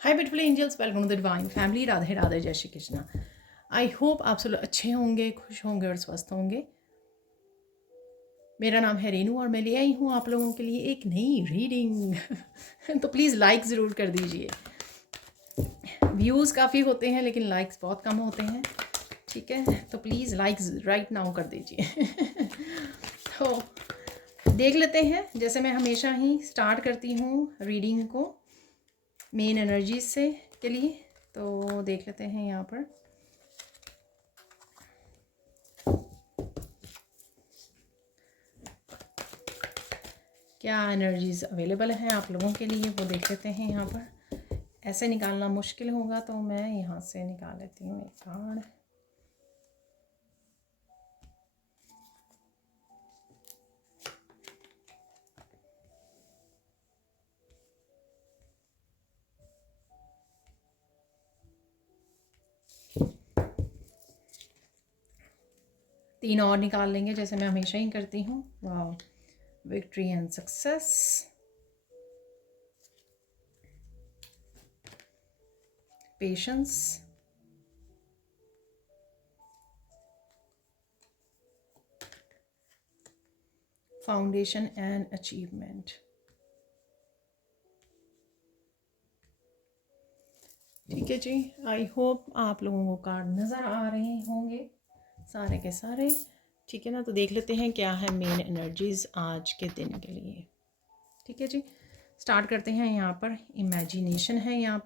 Hi beautiful angels, welcome to the divine family. Radhe Radhe, जय Shri Krishna. I hope आप सब लोग अच्छे होंगे, खुश होंगे और स्वस्थ होंगे। मेरा नाम है रेनू और मैं ले आई हूँ आप लोगों के लिए एक नई रीडिंग तो प्लीज़ लाइक ज़रूर कर दीजिए। व्यूज़ काफ़ी होते हैं लेकिन लाइक्स बहुत कम होते हैं, ठीक है? तो प्लीज़ लाइक्स राइट नाउ कर दीजिए तो देख लेते हैं, जैसे मैं हमेशा ही स्टार्ट करती हूँ रीडिंग को मेन एनर्जीज से के लिए। तो देख लेते हैं यहाँ पर क्या एनर्जीज अवेलेबल हैं आप लोगों के लिए, वो देख लेते हैं। यहाँ पर ऐसे निकालना मुश्किल होगा तो मैं यहाँ से निकाल लेती हूँ एक कार्ड। तीन और निकाल लेंगे जैसे मैं हमेशा ही करती हूँ। वाह, victory and success, patience, foundation and achievement. ठीक है जी, आई होप आप लोगों को कार्ड नज़र आ रहे होंगे सारे के सारे, ठीक है ना? तो देख लेते हैं क्या है मेन एनर्जीज आज के दिन के लिए। ठीक है जी, स्टार्ट करते हैं। यहाँ पर इमेजिनेशन है। यहाँ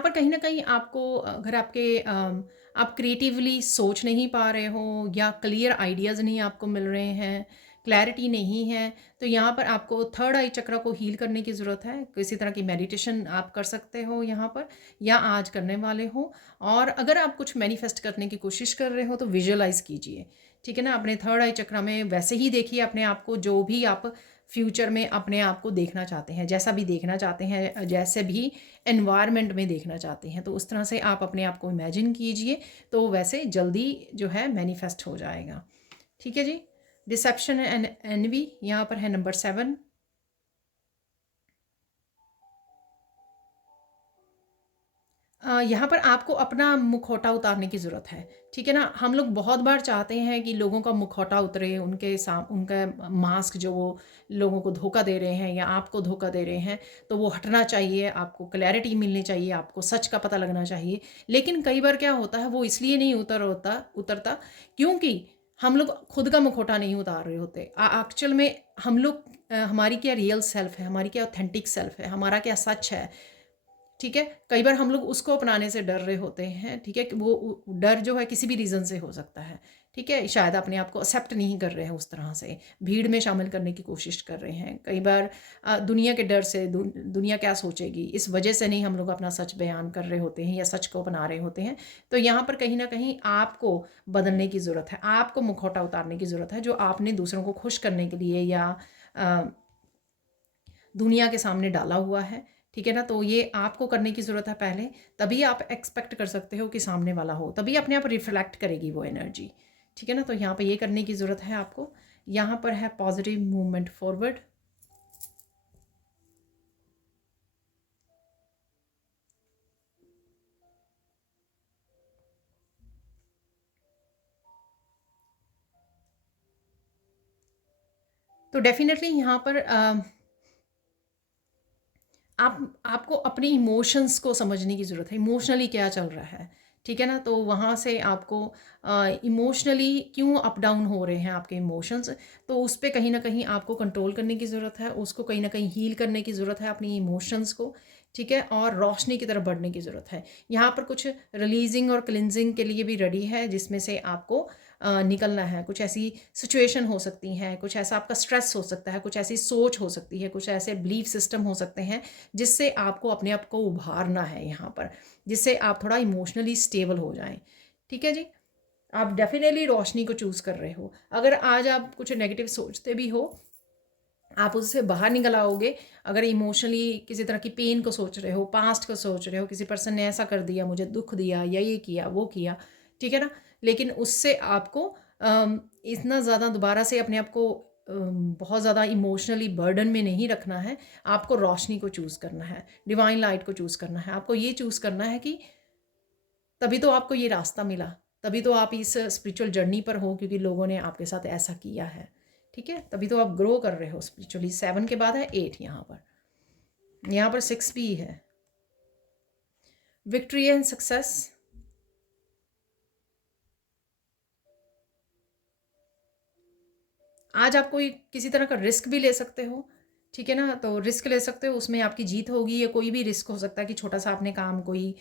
पर कहीं ना कहीं आपको अगर आप क्रिएटिवली सोच नहीं पा रहे हो या क्लियर आइडियाज़ नहीं आपको मिल रहे हैं, क्लैरिटी नहीं है, तो यहाँ पर आपको थर्ड आई चक्र को हील करने की ज़रूरत है। किसी तरह की मेडिटेशन आप कर सकते हो यहाँ पर, या आज करने वाले हो। और अगर आप कुछ मैनिफेस्ट करने की कोशिश कर रहे हो तो विजुअलाइज कीजिए, ठीक है ना? अपने थर्ड आई चक्र में वैसे ही देखिए अपने आप को, जो भी आप फ्यूचर में अपने आप को देखना चाहते हैं, जैसा भी देखना चाहते हैं, जैसे भी एनवायरनमेंट में देखना चाहते हैं, तो उस तरह से आप अपने आप को इमेजिन कीजिए, तो वैसे जल्दी जो है मैनिफेस्ट हो जाएगा। ठीक है जी। डिसेप्शन एंड एनवी यहाँ पर है नंबर 7। यहाँ पर आपको अपना मुखौटा उतारने की ज़रूरत है, ठीक है ना? हम लोग बहुत बार चाहते हैं कि लोगों का मुखौटा उतरे, उनका मास्क जो वो लोगों को धोखा दे रहे हैं या आपको धोखा दे रहे हैं, तो वो हटना चाहिए, आपको क्लैरिटी मिलनी चाहिए, आपको सच का पता लगना चाहिए। लेकिन कई बार क्या होता है, वो इसलिए नहीं उतरता क्योंकि हम लोग खुद का मुखौटा नहीं उतार रहे होते। एक्चुअल में हम लोग हमारी क्या रियल सेल्फ है, हमारी क्या ऑथेंटिक सेल्फ है, हमारा क्या सच है, ठीक है? कई बार हम लोग उसको अपनाने से डर रहे होते हैं, ठीक है? कि वो डर जो है किसी भी रीज़न से हो सकता है, ठीक है? शायद अपने आप को एक्सेप्ट नहीं कर रहे हैं उस तरह से, भीड़ में शामिल करने की कोशिश कर रहे हैं। कई बार दुनिया के डर से, दुनिया क्या सोचेगी, इस वजह से नहीं हम लोग अपना सच बयान कर रहे होते हैं या सच को अपना रहे होते हैं। तो यहाँ पर कहीं ना कहीं आपको बदलने की ज़रूरत है, आपको मुखौटा उतारने की ज़रूरत है, जो आपने दूसरों को खुश करने के लिए या दुनिया के सामने डाला हुआ है, ठीक है ना? तो ये आपको करने की ज़रूरत है पहले, तभी आप एक्सपेक्ट कर सकते हो कि सामने वाला हो, तभी अपने आप रिफ्लेक्ट करेगी वो एनर्जी, ठीक है ना? तो यहाँ पे ये करने की ज़रूरत है आपको। यहाँ पर है पॉजिटिव मूवमेंट फॉरवर्ड। तो डेफिनेटली यहाँ पर आपको अपने इमोशंस को समझने की ज़रूरत है, इमोशनली क्या चल रहा है, ठीक है ना? तो वहाँ से आपको इमोशनली क्यों अप डाउन हो रहे हैं आपके इमोशंस, तो उस पे कहीं ना कहीं आपको कंट्रोल करने की ज़रूरत है, उसको कहीं ना कहीं हील करने की ज़रूरत है अपनी इमोशंस को, ठीक है? और रोशनी की तरफ बढ़ने की ज़रूरत है। यहाँ पर कुछ रिलीजिंग और क्लिनजिंग के लिए भी रेडी है, जिसमें से आपको निकलना है। कुछ ऐसी सिचुएशन हो सकती हैं, कुछ ऐसा आपका स्ट्रेस हो सकता है, कुछ ऐसी सोच हो सकती है, कुछ ऐसे बिलीफ सिस्टम हो सकते हैं जिससे आपको अपने आप को उभारना है यहाँ पर, जिससे आप थोड़ा इमोशनली स्टेबल हो जाएं, ठीक है जी? आप डेफिनेटली रोशनी को चूज़ कर रहे हो। अगर आज आप कुछ नेगेटिव सोचते भी हो, आप उससे बाहर निकल आओगे। अगर इमोशनली किसी तरह की पेन को सोच रहे हो, पास्ट को सोच रहे हो, किसी पर्सन ने ऐसा कर दिया, मुझे दुख दिया या ये किया वो किया, ठीक है ना? लेकिन उससे आपको इतना ज़्यादा दोबारा से अपने आप को बहुत ज़्यादा इमोशनली बर्डन में नहीं रखना है। आपको रोशनी को चूज़ करना है, डिवाइन लाइट को चूज़ करना है। आपको ये चूज़ करना है कि तभी तो आपको ये रास्ता मिला, तभी तो आप इस स्पिरिचुअल जर्नी पर हो, क्योंकि लोगों ने आपके साथ ऐसा किया है, ठीक है? तभी तो आप ग्रो कर रहे हो स्पिरिचुअली। 7 के बाद है 8 यहाँ पर 6 भी है। Victory and success. आज आप कोई किसी तरह का रिस्क भी ले सकते हो, ठीक है ना? तो रिस्क ले सकते हो, उसमें आपकी जीत होगी। या कोई भी रिस्क हो सकता है कि छोटा सा आपने काम कोई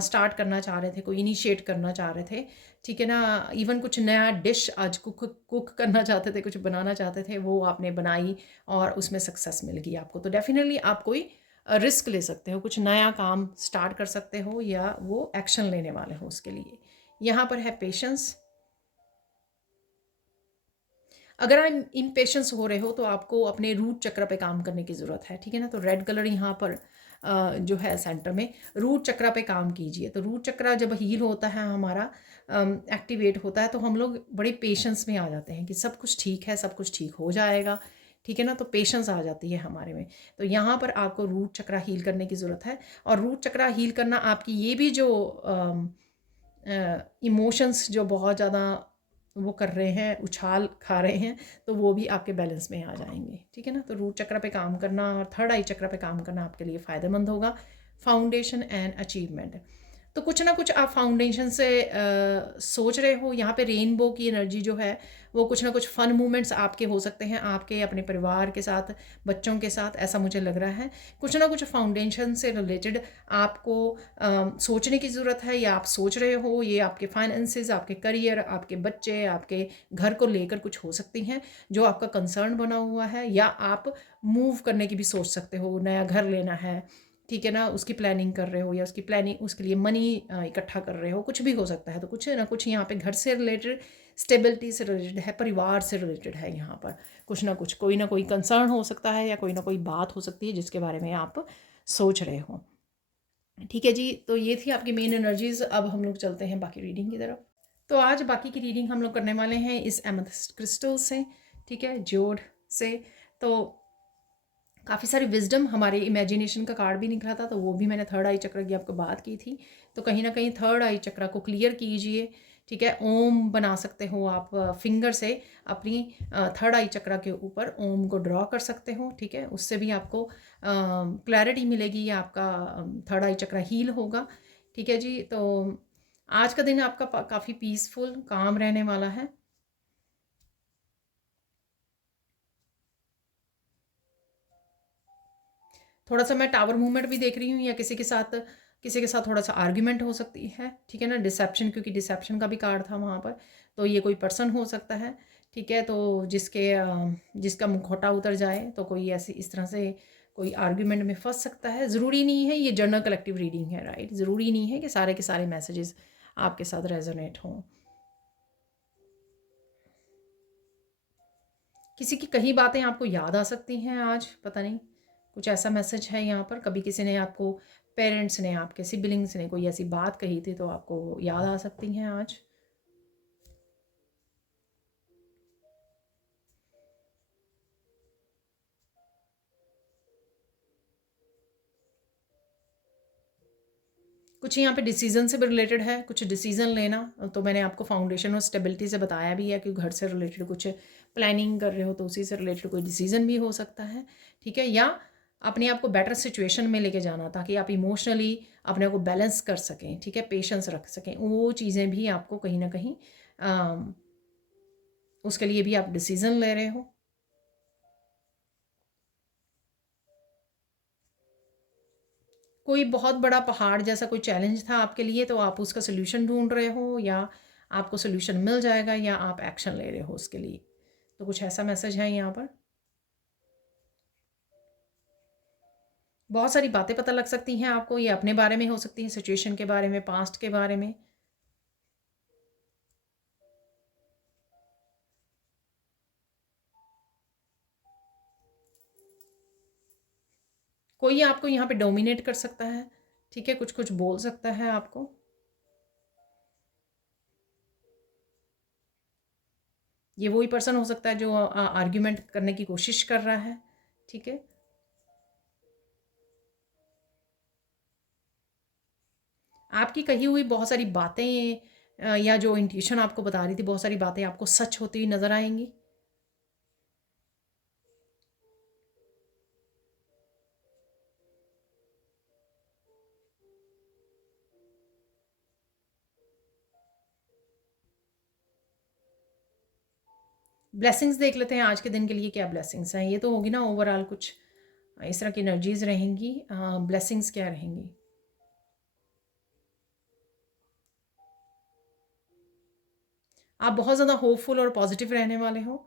स्टार्ट करना चाह रहे थे, कोई इनिशिएट करना चाह रहे थे, ठीक है ना? इवन कुछ नया डिश आज कुक कुक करना चाहते थे, कुछ बनाना चाहते थे, वो आपने बनाई और उसमें सक्सेस मिल गई आपको। तो डेफिनेटली आप कोई रिस्क ले सकते हो, कुछ नया काम स्टार्ट कर सकते हो, या वो एक्शन लेने वाले हो उसके लिए। यहाँ पर है पेशेंस। अगर आप इम्पेशेंस हो रहे हो तो आपको अपने रूट चक्र पे काम करने की ज़रूरत है, ठीक है ना? तो रेड कलर यहाँ पर जो है सेंटर में रूट चक्र पे काम कीजिए। तो रूट चक्र जब हील होता है हमारा, एक्टिवेट होता है, तो हम लोग बड़े पेशेंस में आ जाते हैं कि सब कुछ ठीक है, सब कुछ ठीक हो जाएगा, ठीक है ना? तो पेशेंस आ जाती है हमारे में। तो यहाँ पर आपको रूट चक्र हील करने की ज़रूरत है। और रूट चक्र हील करना आपकी ये भी जो इमोशंस जो बहुत ज़्यादा वो कर रहे हैं, उछाल खा रहे हैं, तो वो भी आपके बैलेंस में आ जाएंगे, ठीक है ना? तो रूट चक्र पे काम करना और थर्ड आई चक्र पे काम करना आपके लिए फ़ायदेमंद होगा। Foundation and achievement. तो कुछ ना कुछ आप फाउंडेशन से सोच रहे हो। यहाँ पे रेनबो की एनर्जी जो है, वो कुछ ना कुछ फ़न मोमेंट्स आपके हो सकते हैं, आपके अपने परिवार के साथ, बच्चों के साथ, ऐसा मुझे लग रहा है। कुछ ना कुछ फाउंडेशन से रिलेटेड आपको सोचने की ज़रूरत है, या आप सोच रहे हो। ये आपके फाइनेंसेस, आपके करियर, आपके बच्चे, आपके घर को लेकर कुछ हो सकती हैं जो आपका कंसर्न बना हुआ है। या आप मूव करने की भी सोच सकते हो, नया घर लेना है, ठीक है ना? उसकी प्लानिंग कर रहे हो, या उसकी प्लानिंग, उसके लिए मनी इकट्ठा कर रहे हो, कुछ भी हो सकता है। तो कुछ ना कुछ यहाँ पे घर से रिलेटेड, स्टेबिलिटी से रिलेटेड है, परिवार से रिलेटेड है। यहाँ पर कुछ ना कोई कंसर्न हो सकता है, या कोई ना कोई बात हो सकती है जिसके बारे में आप सोच रहे हो, ठीक है जी? तो ये थी आपकी मेन एनर्जीज। अब हम लोग चलते हैं बाकी रीडिंग की तरफ। तो आज बाकी की रीडिंग हम लोग करने वाले हैं इस एमेथिस्ट क्रिस्टल से, ठीक है, जोड से। तो काफ़ी सारी विजडम, हमारे इमेजिनेशन का कार्ड भी निकला था, तो वो भी मैंने थर्ड आई चक्र की आपको बात की थी। तो कहीं ना कहीं थर्ड आई चक्र को क्लियर कीजिए, ठीक है? ओम बना सकते हो आप, फिंगर से अपनी थर्ड आई चक्र के ऊपर ओम को ड्रॉ कर सकते हो, ठीक है? उससे भी आपको क्लैरिटी मिलेगी, या आपका थर्ड आई चक्र हील होगा, ठीक है जी? तो आज का दिन आपका काफ़ी पीसफुल, काम रहने वाला है। थोड़ा सा मैं टावर मूवमेंट भी देख रही हूँ, या किसी के साथ थोड़ा सा आर्ग्यूमेंट हो सकती है, ठीक है ना? डिसेप्शन, क्योंकि डिसेप्शन का भी कार्ड था वहाँ पर। तो ये कोई पर्सन हो सकता है, ठीक है? तो जिसका मुखौटा उतर जाए, तो कोई ऐसी इस तरह से कोई आर्ग्यूमेंट में फंस सकता है। ज़रूरी नहीं है, ये जनरल कलेक्टिव रीडिंग है, राइट? ज़रूरी नहीं है कि सारे के सारे मैसेजेस आपके साथ रेजोनेट हों। किसी की कई बातें आपको याद आ सकती हैं आज, पता नहीं, कुछ ऐसा मैसेज है यहाँ पर। कभी किसी ने आपको, पेरेंट्स ने, आपके सिबलिंग्स ने कोई ऐसी बात कही थी, तो आपको याद आ सकती हैं आज। कुछ यहाँ पे डिसीजन से भी रिलेटेड है, कुछ डिसीजन लेना। तो मैंने आपको फाउंडेशन और स्टेबिलिटी से बताया भी है कि घर से रिलेटेड कुछ प्लानिंग कर रहे हो, तो उसी से रिलेटेड कोई डिसीजन भी हो सकता है, ठीक है? या अपने आप को बेटर सिचुएशन में लेके जाना, ताकि आप इमोशनली अपने आप को बैलेंस कर सकें, ठीक है? पेशेंस रख सकें, वो चीज़ें भी आपको कहीं ना कहीं उसके लिए भी आप डिसीजन ले रहे हो। कोई बहुत बड़ा पहाड़ जैसा कोई चैलेंज था आपके लिए, तो आप उसका सोल्यूशन ढूंढ रहे हो, या आपको सोल्यूशन मिल जाएगा, या आप एक्शन ले रहे हो उसके लिए। तो कुछ ऐसा मैसेज है यहाँ पर। बहुत सारी बातें पता लग सकती हैं आपको, ये अपने बारे में हो सकती है, सिचुएशन के बारे में, पास्ट के बारे में। कोई आपको यहाँ पे डोमिनेट कर सकता है, ठीक है? कुछ कुछ बोल सकता है आपको। ये वही पर्सन हो सकता है जो आर्ग्यूमेंट करने की कोशिश कर रहा है, ठीक है। आपकी कही हुई बहुत सारी बातें या जो इंट्यूशन आपको बता रही थी, बहुत सारी बातें आपको सच होती हुई नज़र आएंगी। ब्लेसिंग्स देख लेते हैं आज के दिन के लिए क्या ब्लेसिंग्स हैं। ये तो होगी ना ओवरऑल कुछ इस तरह की एनर्जीज रहेंगी। ब्लेसिंग्स क्या रहेंगी? आप बहुत ज़्यादा होपफुल और पॉजिटिव रहने वाले हो,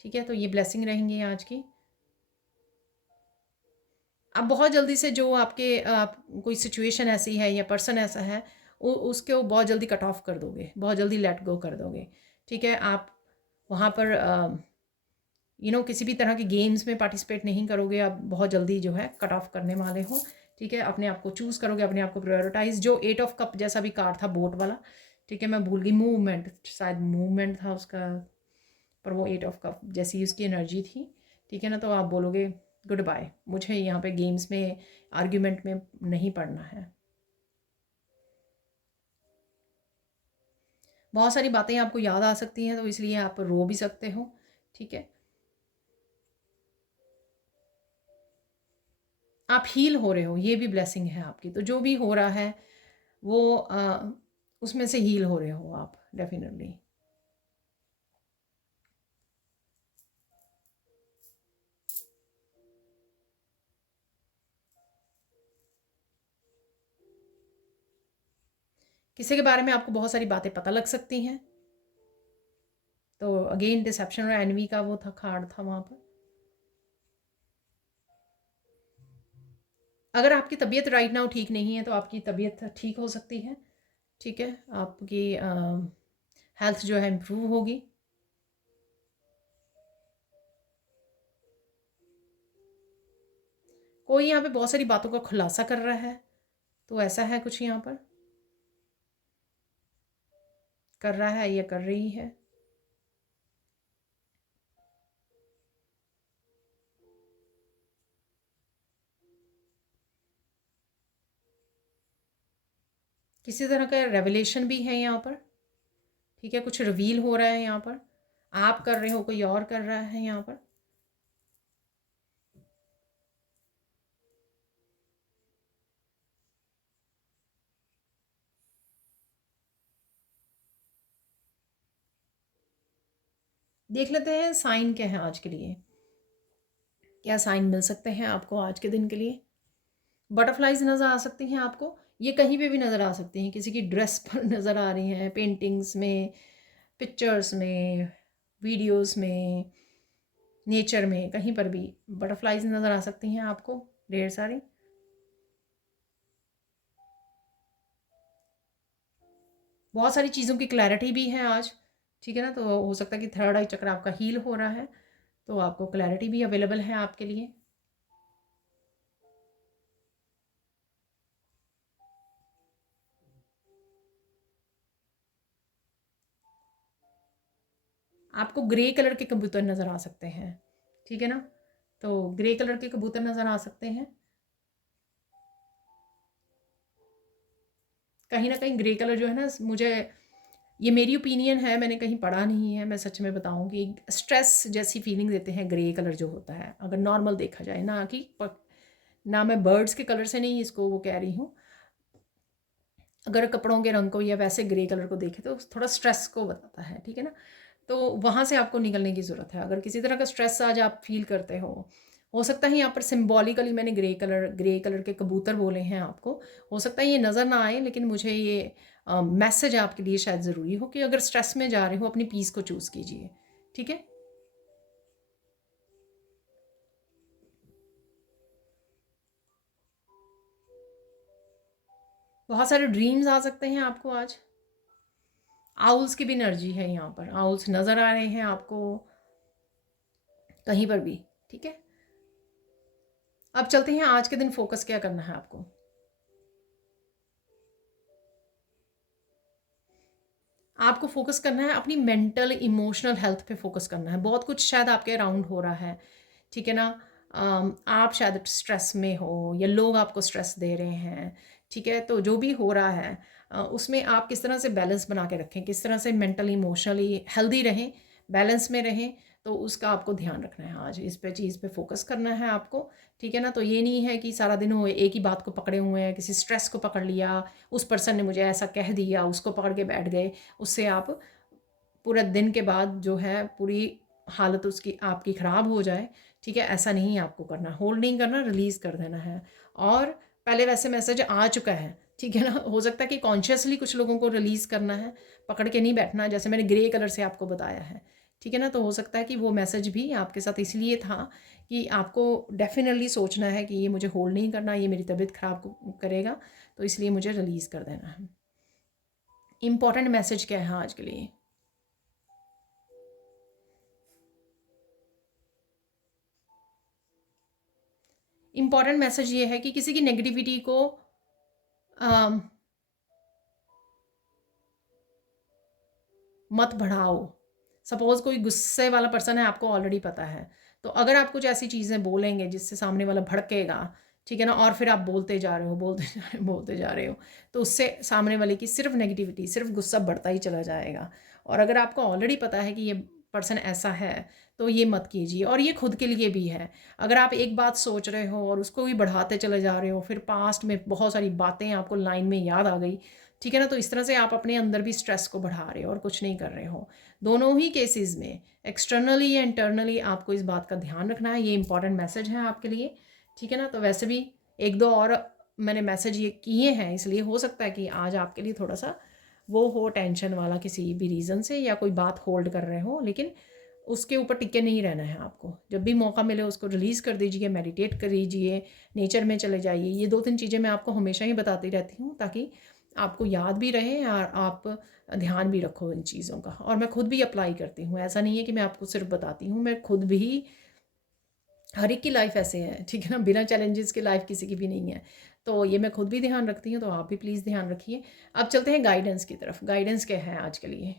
ठीक है, तो ये ब्लेसिंग रहेंगी आज की। आप बहुत जल्दी से जो आपके कोई सिचुएशन ऐसी है या पर्सन ऐसा है, उसको बहुत जल्दी कट ऑफ कर दोगे, बहुत जल्दी लेट गो कर दोगे, ठीक है। आप वहाँ पर किसी भी तरह के गेम्स में पार्टिसिपेट नहीं करोगे, आप बहुत जल्दी जो है कट ऑफ करने वाले हो, ठीक है। अपने आप को चूज़ करोगे, अपने आप को प्रायोरिटाइज। जो 8 ऑफ कप जैसा भी कार्ड था बोट वाला, ठीक है, मैं भूल गई, मूवमेंट, शायद मूवमेंट था उसका, पर वो 8 ऑफ कप जैसी उसकी एनर्जी थी, ठीक है ना। तो आप बोलोगे गुड बाय, मुझे यहाँ पे गेम्स में आर्ग्यूमेंट में नहीं पड़ना है। बहुत सारी बातें आपको याद आ सकती हैं, तो इसलिए आप रो भी सकते हो, ठीक है। आप हील हो रहे हो, ये भी ब्लेसिंग है आपकी। तो जो भी हो रहा है वो उसमें से हील हो रहे हो आप डेफिनेटली। किसी के बारे में आपको बहुत सारी बातें पता लग सकती हैं। तो अगेन डिसेप्शन और एनवी का वो था कार्ड था वहाँ पर। अगर आपकी तबीयत राइट नाउ ठीक नहीं है तो आपकी तबीयत ठीक हो सकती है, ठीक है। आपकी हेल्थ जो है इम्प्रूव होगी। कोई यहाँ पे बहुत सारी बातों का खुलासा कर रहा है, तो ऐसा है कुछ यहाँ पर कर रहा है या कर रही है। किसी तरह का रेवलेशन भी है यहाँ पर, ठीक है। कुछ रिवील हो रहा है यहाँ पर, आप कर रहे हो, कोई और कर रहा है यहाँ पर। देख लेते हैं साइन क्या है आज के लिए, क्या साइन मिल सकते हैं आपको आज के दिन के लिए। बटरफ्लाइज नज़र आ सकती हैं आपको, ये कहीं पे भी नज़र आ सकती हैं, किसी की ड्रेस पर नज़र आ रही हैं, पेंटिंग्स में, पिक्चर्स में, वीडियोस में, नेचर में, कहीं पर भी बटरफ्लाइज नज़र आ सकती हैं आपको ढेर सारी। बहुत सारी चीज़ों की क्लैरिटी भी है आज, ठीक है ना। तो हो सकता है कि थर्ड आई चक्र आपका हील हो रहा है, तो आपको क्लैरिटी भी अवेलेबल है आपके लिए। आपको ग्रे कलर के कबूतर नज़र आ सकते हैं, ठीक है ना। तो ग्रे कलर के कबूतर नज़र आ सकते हैं। कहीं ना कहीं ग्रे कलर जो है ना, मुझे, ये मेरी ओपिनियन है, मैंने कहीं पढ़ा नहीं है, मैं सच में बताऊं कि स्ट्रेस जैसी फीलिंग देते हैं ग्रे कलर जो होता है, अगर नॉर्मल देखा जाए ना कि ना मैं बर्ड्स के कलर से नहीं इसको वो कह रही हूँ, अगर कपड़ों के रंग को या वैसे ग्रे कलर को देखें तो थोड़ा स्ट्रेस को बताता है, ठीक है ना। तो वहाँ से आपको निकलने की ज़रूरत है। अगर किसी तरह का स्ट्रेस आज आप फील करते हो सकता है यहाँ पर सिम्बॉलिकली मैंने ग्रे कलर के कबूतर बोले हैं आपको। हो सकता है ये नज़र ना आए, लेकिन मुझे ये मैसेज आपके लिए शायद ज़रूरी हो कि अगर स्ट्रेस में जा रहे हो अपनी पीस को चूज़ कीजिए, ठीक है। बहुत सारे ड्रीम्स आ सकते हैं आपको आज। आउल्स की भी एनर्जी है यहाँ पर, आउल्स नज़र आ रहे हैं आपको कहीं पर भी, ठीक है। अब चलते हैं आज के दिन फोकस क्या करना है आपको। आपको फ़ोकस करना है अपनी मेंटल इमोशनल हेल्थ पे फ़ोकस करना है। बहुत कुछ शायद आपके अराउंड हो रहा है, ठीक है ना? आप शायद स्ट्रेस में हो या लोग आपको स्ट्रेस दे रहे हैं, ठीक है? तो जो भी हो रहा है उसमें आप किस तरह से बैलेंस बना के रखें, किस तरह से मेंटली इमोशनली हेल्दी रहें, बैलेंस में रहें, तो उसका आपको ध्यान रखना है। आज इस पे चीज़ पे फ़ोकस करना है आपको, ठीक है ना? तो ये नहीं है कि सारा दिन वो एक ही बात को पकड़े हुए हैं, किसी स्ट्रेस को पकड़ लिया, उस पर्सन ने मुझे ऐसा कह दिया, उसको पकड़ के बैठ गए। उससे आप पूरा दिन के बाद जो है पूरी हालत उसकी आपकी ख़राब हो जाए, ठीक है? ऐसा नहीं आपको करना, होल्ड नहीं करना, रिलीज़ कर देना है। और पहले वैसे मैसेज आ चुका है, ठीक है ना? हो सकता है कि कॉन्शियसली कुछ लोगों को रिलीज़ करना है, पकड़ के नहीं बैठना, जैसे मैंने ग्रे कलर से आपको बताया है, ठीक है ना? तो हो सकता है कि वो मैसेज भी आपके साथ इसलिए था कि आपको डेफ़िनिटली सोचना है कि ये मुझे होल्ड नहीं करना, ये मेरी तबीयत ख़राब करेगा, तो इसलिए मुझे रिलीज़ कर देना है। इम्पॉर्टेंट मैसेज क्या है आज के लिए? इम्पॉर्टेंट मैसेज ये है कि किसी की नेगेटिविटी को अम, मत बढ़ाओ। सपोज़ कोई गुस्से वाला पर्सन है, आपको ऑलरेडी पता है, तो अगर आप कुछ ऐसी चीज़ें बोलेंगे जिससे सामने वाला भड़केगा, ठीक है ना? और फिर आप बोलते जा रहे हो, बोलते जा रहे हो, बोलते जा रहे हो, तो उससे सामने वाले की सिर्फ़ नेगेटिविटी, सिर्फ़ गुस्सा बढ़ता ही चला जाएगा। और अगर आपको ऑलरेडी पता है कि ये पर्सन ऐसा है, तो ये मत कीजिए। और ये खुद के लिए भी है। अगर आप एक बात सोच रहे हो और उसको भी बढ़ाते चले जा रहे हो, फिर पास्ट में बहुत सारी बातें आपको लाइन में याद आ गई, ठीक है ना? तो इस तरह से आप अपने अंदर भी स्ट्रेस को बढ़ा रहे हो और कुछ नहीं कर रहे हो। दोनों ही केसेस में एक्सटर्नली या इंटरनली आपको इस बात का ध्यान रखना है। ये इंपॉर्टेंट मैसेज है आपके लिए, ठीक है ना? तो वैसे भी एक दो और मैंने मैसेज ये किए हैं, इसलिए हो सकता है कि आज आपके लिए थोड़ा सा वो हो टेंशन वाला किसी भी रीज़न से, या कोई बात होल्ड कर रहे हो, लेकिन उसके ऊपर टिके नहीं रहना है आपको। जब भी मौका मिले उसको रिलीज़ कर दीजिए, मेडिटेट करिए, नेचर में चले जाइए। ये 2-3 चीज़ें मैं आपको हमेशा ही बताती रहती हूँ, ताकि आपको याद भी रहे और आप ध्यान भी रखो इन चीज़ों का। और मैं खुद भी अप्लाई करती हूँ, ऐसा नहीं है कि मैं आपको सिर्फ बताती हूँ, मैं खुद भी, हर एक की लाइफ ऐसे है, ठीक है ना? बिना चैलेंजेस के लाइफ किसी की भी नहीं है। तो ये मैं खुद भी ध्यान रखती हूँ, तो आप भी प्लीज़ ध्यान रखिए। अब चलते हैं गाइडेंस की तरफ। गाइडेंस क्या है आज के लिए?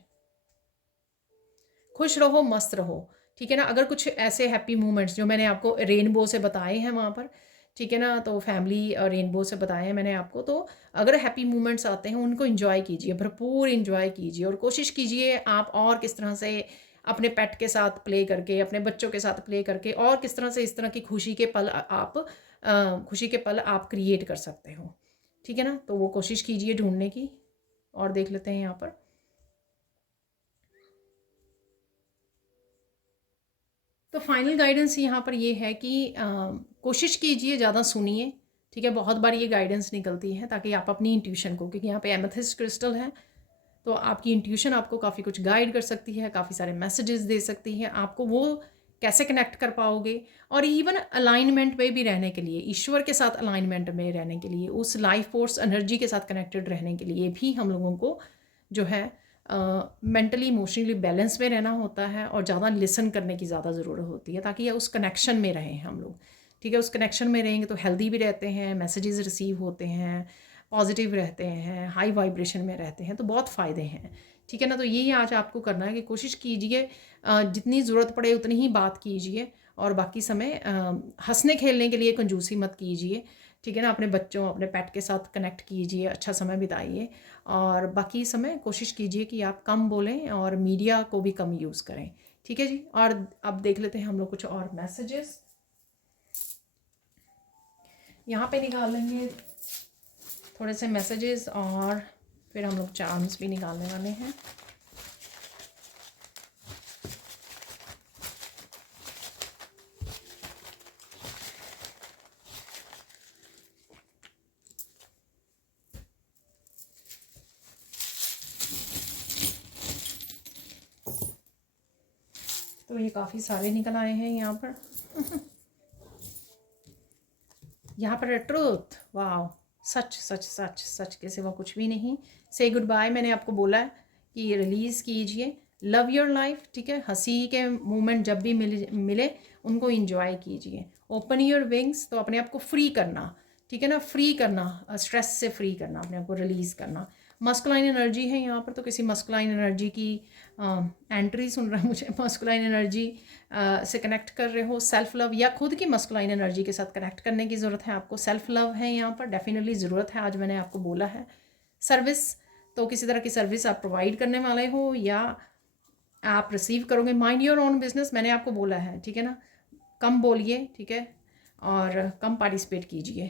खुश रहो, मस्त रहो, ठीक है ना? अगर कुछ ऐसे हैप्पी मोमेंट्स जो मैंने आपको रेनबो से बताए हैं वहाँ पर, ठीक है ना? तो फैमिली रेनबो से बताए हैं मैंने आपको, तो अगर हैप्पी मोमेंट्स आते हैं उनको एंजॉय कीजिए, भरपूर एंजॉय कीजिए, और कोशिश कीजिए आप और किस तरह से अपने पेट के साथ प्ले करके, अपने बच्चों के साथ प्ले करके, और किस तरह से इस तरह की खुशी के पल आप खुशी के पल आप क्रिएट कर सकते हो, ठीक है ना? तो वो कोशिश कीजिए ढूंढने की। और देख लेते हैं यहाँ पर। तो फाइनल गाइडेंस यहाँ पर ये है कि कोशिश कीजिए, ज़्यादा सुनिए, ठीक है? बहुत बार ये गाइडेंस निकलती है ताकि आप अपनी इंट्यूशन को, क्योंकि यहाँ पे एमेथिस्ट क्रिस्टल है, तो आपकी इंट्यूशन आपको काफ़ी कुछ गाइड कर सकती है, काफ़ी सारे मैसेजेस दे सकती है आपको। वो कैसे कनेक्ट कर पाओगे, और इवन अलाइनमेंट में भी रहने के लिए, ईश्वर के साथ अलाइनमेंट में रहने के लिए, उस लाइफ फोर्स एनर्जी के साथ कनेक्टेड रहने के लिए भी हम लोगों को जो है मेंटली इमोशनली बैलेंस में रहना होता है, और ज़्यादा लिसन करने की ज़्यादा ज़रूरत होती है, ताकि उस कनेक्शन में रहें हम लोग, ठीक है? उस कनेक्शन में रहेंगे तो हेल्दी भी रहते हैं, मैसेजेस रिसीव होते हैं, पॉजिटिव रहते हैं, हाई वाइब्रेशन में रहते हैं, तो बहुत फ़ायदे हैं, ठीक है ना? तो यही आज आपको करना है कि कोशिश कीजिए जितनी ज़रूरत पड़े उतनी ही बात कीजिए, और बाकी समय हंसने खेलने के लिए कंजूसी मत कीजिए, ठीक है ना? अपने बच्चों, अपने पेट के साथ कनेक्ट कीजिए, अच्छा समय बिताइए, और बाकी समय कोशिश कीजिए कि आप कम बोलें और मीडिया को भी कम यूज़ करें, ठीक है जी? और अब देख लेते हैं हम लोग कुछ और मैसेजेस यहाँ पे निकाल लेंगे, थोड़े से मैसेजेस, और फिर हम लोग चार्म्स भी निकालने वाले हैं। तो ये काफ़ी सारे निकल आए हैं यहाँ पर। यहाँ पर ट्रूथ, वाह, सच सच सच सच के सिवा कुछ भी नहीं। से गुड बाय, मैंने आपको बोला है कि रिलीज़ कीजिए, लव योर लाइफ, ठीक है? हंसी के मोमेंट जब भी मिले उनको इंजॉय कीजिए। ओपन योर विंग्स, तो अपने आप को फ्री करना, ठीक है ना? फ्री करना, स्ट्रेस से फ्री करना, अपने आप को रिलीज़ करना, मस्कुलाइन एनर्जी है यहाँ पर, तो किसी मस्कुलाइन एनर्जी की एंट्री सुन रहा है मुझे, मस्कुलाइन एनर्जी से कनेक्ट कर रहे हो, सेल्फ लव या खुद की मस्कुलाइन एनर्जी के साथ कनेक्ट करने की ज़रूरत है आपको। सेल्फ लव है यहाँ पर डेफिनेटली ज़रूरत है, आज मैंने आपको बोला है। सर्विस, तो किसी तरह की सर्विस आप प्रोवाइड करने वाले हो या आप रिसीव करोगे। माइंड योर ओन बिजनेस, मैंने आपको बोला है, ठीक है ना, कम बोलिए, ठीक है, और कम पार्टिसिपेट कीजिए,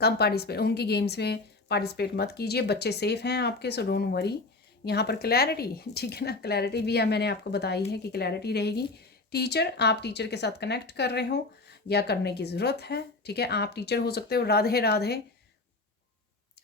कम पार्टिसिपेट, उनकी गेम्स में पार्टिसिपेट मत कीजिए। बच्चे सेफ़ हैं आपके, सो डोंट वरी। यहाँ पर क्लैरिटी, ठीक है ना, क्लैरिटी भी है, मैंने आपको बताई है कि क्लैरिटी रहेगी। टीचर, आप टीचर के साथ कनेक्ट कर रहे हो या करने की ज़रूरत है, ठीक है, आप टीचर हो सकते हो। राधे राधे,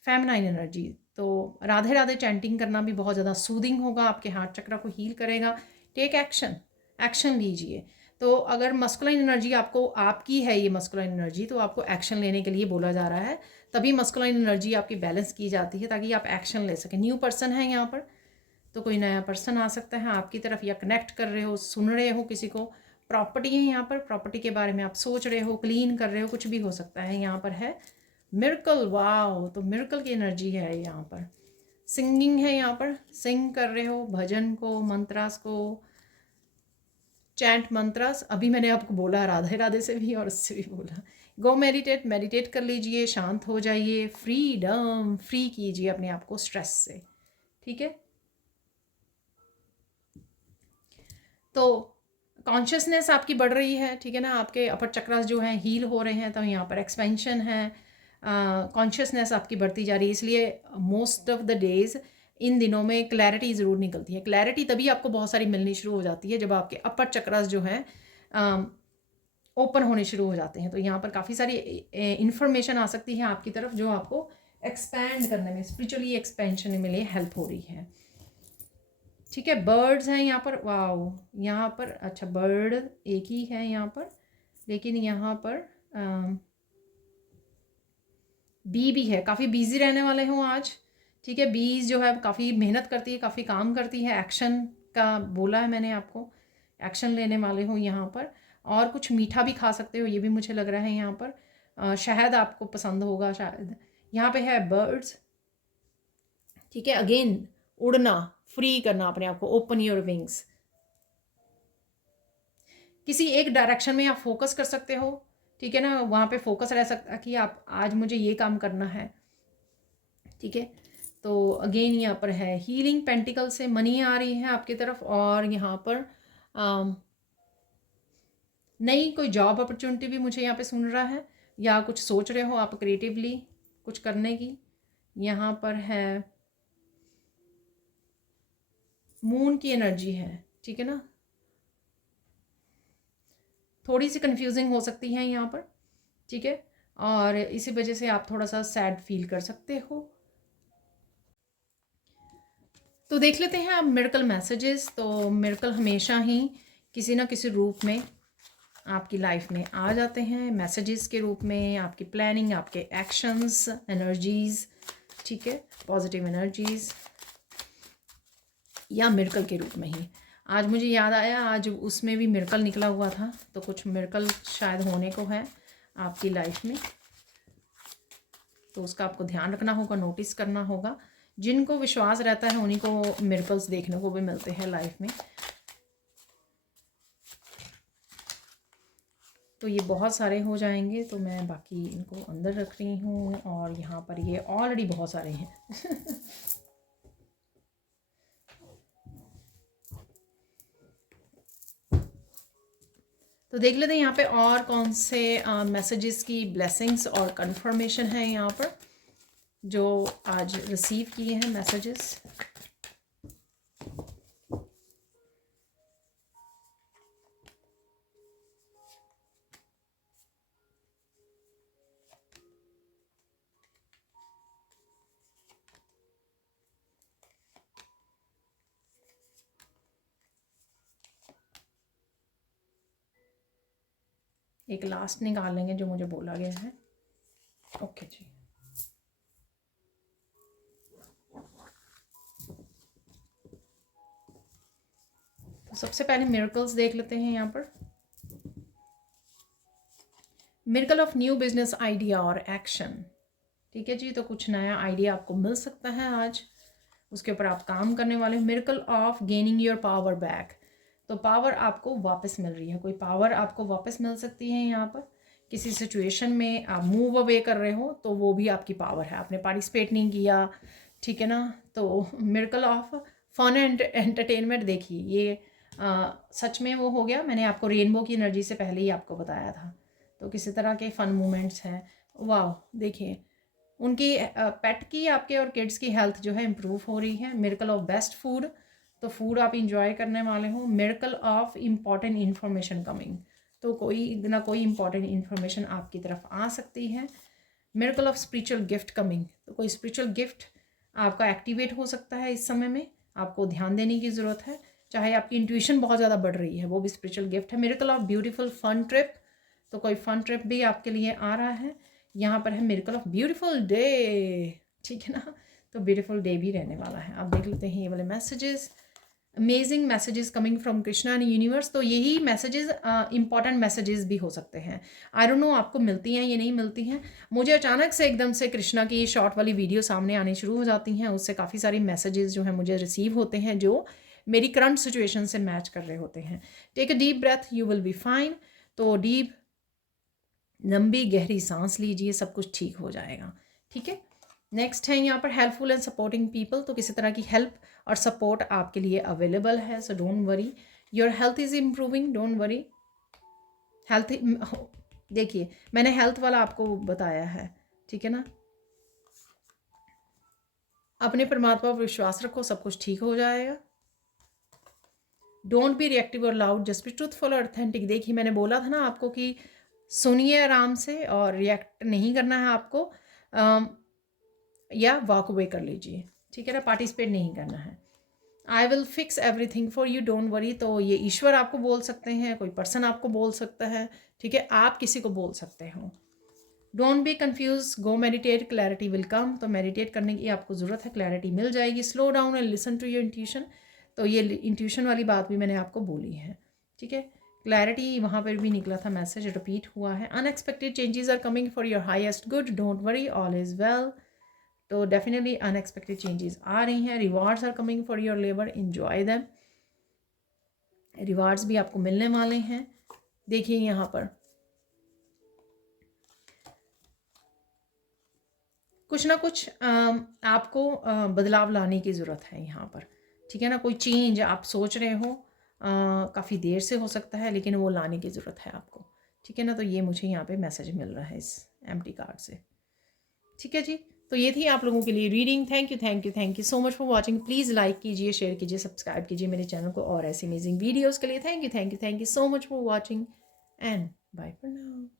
फेमिनाइन एनर्जी, तो राधे राधे चैंटिंग करना भी बहुत ज़्यादा सूदिंग होगा, आपके हार्ट चक्र को हील करेगा। टेक एक्शन, एक्शन लीजिए। तो अगर मस्कुलाइन एनर्जी आपको, आपकी है ये मस्कुलाइन एनर्जी, तो आपको एक्शन लेने के लिए बोला जा रहा है, तभी मस्कुलाइन एनर्जी आपकी बैलेंस की जाती है ताकि आप एक्शन ले सकें। न्यू पर्सन है यहाँ पर, तो कोई नया पर्सन आ सकता है आपकी तरफ, या कनेक्ट कर रहे हो, सुन रहे हो किसी को। प्रॉपर्टी है यहाँ पर, प्रॉपर्टी के बारे में आप सोच रहे हो, क्लीन कर रहे हो, कुछ भी हो सकता है। यहाँ पर है मिरेकल, वाओ, तो मिरेकल की एनर्जी है यहाँ पर। सिंगिंग है यहाँ पर, सिंग कर रहे हो भजन को, मंत्रास को, चैंट मंत्रास। अभी मैंने आपको बोला राधे राधे से भी और उससे भी बोला। गो मेडिटेट, मेडिटेट कर लीजिए, शांत हो जाइए, फ्रीडम, फ्री कीजिए अपने आप को स्ट्रेस से, ठीक है। तो कॉन्शियसनेस आपकी बढ़ रही है, ठीक है ना, आपके अपर चक्रास जो हैं हील हो रहे हैं, तो यहाँ पर एक्सपेंशन है, कॉन्शियसनेस आपकी बढ़ती जा रही है। इसलिए most of the days in दिनों में क्लैरिटी ज़रूर निकलती है। क्लैरिटी तभी आपको बहुत सारी मिलनी शुरू हो जाती है जब आपके अपर चक्रास जो हैं ओपन होने शुरू हो जाते हैं। तो यहाँ पर काफ़ी सारी इंफॉर्मेशन आ सकती है आपकी तरफ जो आपको एक्सपैंड करने में, स्पिरिचुअली एक्सपेंशन में लिए हेल्प हो रही है, ठीक है। बर्ड्स हैं यहाँ पर, वाओ, यहाँ पर अच्छा बर्ड एक ही है यहाँ पर, लेकिन यहाँ पर बी भी है। काफ़ी बिजी रहने वाले हों आज, ठीक है। बीज जो है काफ़ी मेहनत करती है, काफ़ी काम करती है, एक्शन का बोला है मैंने आपको, एक्शन लेने वाले हो यहाँ पर। और कुछ मीठा भी खा सकते हो, ये भी मुझे लग रहा है यहाँ पर। शहद आपको पसंद होगा शायद। यहाँ पे है बर्ड्स, ठीक है। अगेन उड़ना, फ्री करना अपने आप को, ओपन योर विंग्स। किसी एक डायरेक्शन में आप फोकस कर सकते हो, ठीक है ना, वहाँ पे फोकस रह सकता है कि आप आज मुझे ये काम करना है, ठीक है। तो अगेन यहाँ पर है हीलिंग पेंटिकल से मनी आ रही है आपकी तरफ, और यहाँ पर नई कोई जॉब अपॉर्चुनिटी भी मुझे यहाँ पे सुन रहा है, या कुछ सोच रहे हो आप क्रिएटिवली कुछ करने की। यहाँ पर है मून की एनर्जी है, ठीक है ना, थोड़ी सी कंफ्यूजिंग हो सकती है यहाँ पर, ठीक है, और इसी वजह से आप थोड़ा सा सैड फील कर सकते हो। तो देख लेते हैं आप मिरेकल मैसेजेस। तो मिरेकल हमेशा ही किसी ना किसी रूप में आपकी लाइफ में आ जाते हैं, मैसेजेस के रूप में, आपकी प्लानिंग, आपके एक्शंस, एनर्जीज, ठीक है, पॉजिटिव एनर्जीज, या मिरेकल के रूप में ही। आज मुझे याद आया, आज उसमें भी मिरेकल निकला हुआ था, तो कुछ मिरेकल शायद होने को है आपकी लाइफ में, तो उसका आपको ध्यान रखना होगा, नोटिस करना होगा। जिनको विश्वास रहता है उन्हीं को मिरेकल्स देखने को भी मिलते हैं लाइफ में। तो ये बहुत सारे हो जाएंगे, तो मैं बाकी इनको अंदर रख रही हूँ, और यहाँ पर ये ऑलरेडी बहुत सारे हैं। तो देख लेते हैं यहाँ पे और कौन से मैसेजेस की ब्लेसिंग्स और कंफर्मेशन है यहाँ पर जो आज रिसीव किए हैं मैसेजेस। एक लास्ट निकाल लेंगे जो मुझे बोला गया है। ओके जी, तो सबसे पहले मिरेकल्स देख लेते हैं यहाँ पर। Miracle of new business idea और एक्शन, ठीक है जी, तो कुछ नया आइडिया आपको मिल सकता है आज, उसके ऊपर आप काम करने वाले हैं। Miracle of gaining your power back, तो पावर आपको वापस मिल रही है, कोई पावर आपको वापस मिल सकती है यहाँ पर। किसी सिचुएशन में आप मूव अवे कर रहे हो तो वो भी आपकी पावर है, आपने पार्टिसिपेट नहीं किया, ठीक है ना। तो miracle of fun and entertainment, देखिए ये सच में वो हो गया। मैंने आपको रेनबो की एनर्जी से पहले ही आपको बताया था। तो किसी तरह के फ़न मोमेंट्स हैं। वाह, देखिए उनकी पेट की, आपके और किड्स की हेल्थ जो है इम्प्रूव हो रही है। मिरेकल ऑफ बेस्ट फूड, तो फूड आप इंजॉय करने वाले हो। Miracle of important information coming, तो कोई ना कोई इम्पॉर्टेंट इन्फॉर्मेशन आपकी तरफ आ सकती है। Miracle of spiritual gift coming, तो कोई स्पिरिचुअल गिफ्ट आपका एक्टिवेट हो सकता है इस समय में, आपको ध्यान देने की ज़रूरत है। चाहे आपकी इंट्यूशन बहुत ज़्यादा बढ़ रही है, वो भी स्पिरिचुअल गिफ्ट है। Miracle of beautiful fun trip, तो कोई फन ट्रिप भी आपके लिए आ रहा है। यहाँ पर है मिरेकल ऑफ ब्यूटीफुल डे, ठीक है ना, तो ब्यूटीफुल डे भी रहने वाला है। आप देख लेते हैं ये वाले messages, amazing messages coming from Krishna and universe. तो यही मैसेजेस इंपॉर्टेंट मैसेजेस भी हो सकते हैं। आई डोंट नो आपको मिलती हैं या नहीं मिलती हैं। मुझे अचानक से एकदम से कृष्णा की शॉर्ट वाली वीडियो सामने आनी शुरू हो जाती हैं, उससे काफ़ी सारी मैसेजेस जो हैं मुझे रिसीव होते हैं, जो मेरी करंट सिचुएशन से मैच कर रहे होते हैं। Take a deep breath, you will be fine. तो डीप लंबी गहरी सांस लीजिए, सब कुछ ठीक हो जाएगा, ठीक है। नेक्स्ट है यहाँ पर हेल्पफुल एंड सपोर्टिंग पीपल, तो किसी तरह की हेल्प और सपोर्ट आपके लिए अवेलेबल है, so don't worry. Your health is improving, don't worry. Health, देखिए मैंने हेल्थ वाला आपको बताया है, ठीक है ना। अपने परमात्मा पर विश्वास रखो, सब कुछ ठीक हो जाएगा। डोंट बी रिएक्टिव और लाउड, जस्ट बी ट्रूथफुल और ऑथेंटिक। देखिए मैंने बोला था ना आपको कि सुनिए आराम से और रिएक्ट नहीं करना है आपको, या वॉक अवे कर लीजिए, ठीक है ना, पार्टिसिपेट नहीं करना है। I will fix everything for you, don't worry. तो ये ईश्वर आपको बोल सकते हैं, कोई पर्सन आपको बोल सकता है, ठीक है, आप किसी को बोल सकते हो। Don't be confuse, go meditate, clarity will come. तो मेडिटेट करने की आपको ज़रूरत है, क्लैरिटी मिल जाएगी। Slow down and listen to your intuition, तो ये इंट्यूशन वाली बात भी मैंने आपको बोली है, ठीक है। क्लैरिटी वहाँ पर भी निकला था, मैसेज रिपीट हुआ है। Unexpected changes are coming for your highest good, don't worry, all is well. तो डेफिनेटली अनएक्सपेक्टेड चेंजेस आ रही हैं। Rewards are coming for your labour, enjoy them. Rewards भी आपको मिलने वाले हैं। देखिए यहाँ पर कुछ ना कुछ आपको बदलाव लाने की ज़रूरत है यहाँ पर, ठीक है ना। कोई चेंज आप सोच रहे हो, काफ़ी देर से हो सकता है, लेकिन वो लाने की ज़रूरत है आपको, ठीक है ना। तो ये मुझे यहाँ पे मैसेज मिल रहा है इस एम्प्टी कार्ड से, ठीक है जी। तो ये थी आप लोगों के लिए reading. Thank you so much for watching. Please like कीजिए, शेयर कीजिए, सब्सक्राइब कीजिए मेरे चैनल को और ऐसी अमेजिंग वीडियोज़ के लिए। Thank you so much for watching and bye for now.